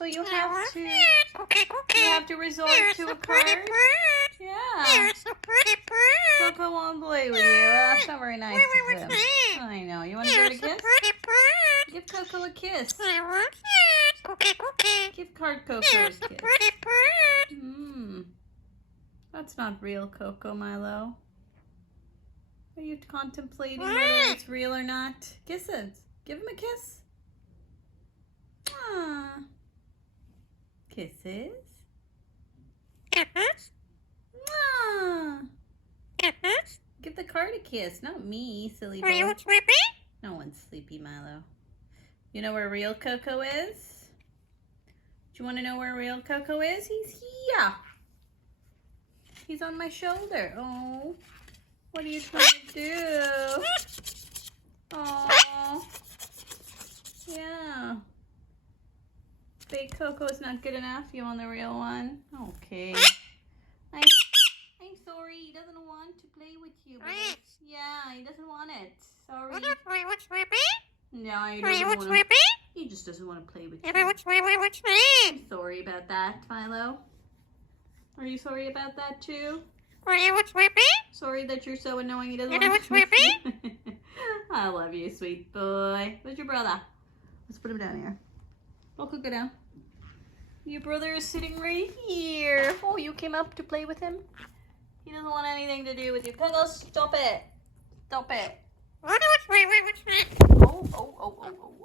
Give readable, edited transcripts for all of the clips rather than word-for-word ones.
So you have to resort to a card? Yeah. Coco won't play with you. That's not very nice of him. I know. You want to give it a kiss? Give Coco a kiss. Give Card Coco a kiss. That's not real Coco, Milo. Are you contemplating whether it's real or not? Kiss it. Give him a kiss. Ah. Kisses. Ah. Give the card a kiss, not me, silly boy. No one's sleepy, Milo. You know where real Coco is? Do you want to know where real Coco is? He's here. He's on my shoulder. Oh, what are you trying to do? Oh, yeah. Fake Coco is not good enough. You want the real one? Okay. I'm sorry. He doesn't want to play with you. Yeah, he doesn't want it. Sorry. No, he doesn't want to. He just doesn't want to play with you. I'm sorry about that, Milo. Are you sorry about that too? Sorry that you're so annoying. He doesn't want to. I love you, sweet boy. Where's your brother? Let's put him down here. Coco, go down. Your brother is sitting right here. Oh, you came up to play with him? He doesn't want anything to do with you. Coco, stop it. Stop it. Oh,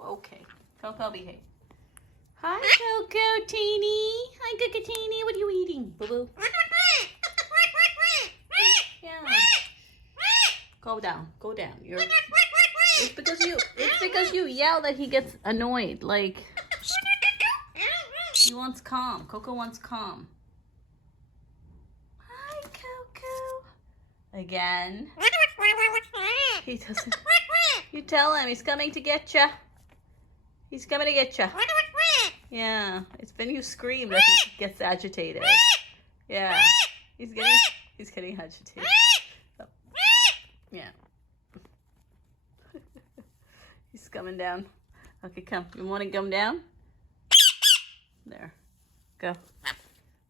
okay. Coco, behave. Hi, Coco, Teeny. Hi, Coco, Teeny. What are you eating? Boo-boo. Yeah. Go down. Go down. It's because you yell that he gets annoyed. Like, he wants calm. Coco wants calm. Hi, Coco. Again. He doesn't. You tell him he's coming to get you. He's coming to get you. Yeah, it's when you scream that he gets agitated. Yeah, he's getting agitated. So, yeah. He's coming down. Okay, come. You want to come down? There. Go.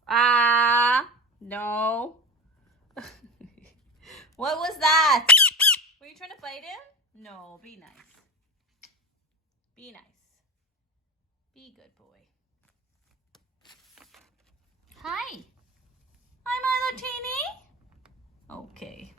Ah, no. What was that? Were you trying to fight him? No, be nice. Be nice. Be good boy. Hi. Hi, Milo Teeny. Okay.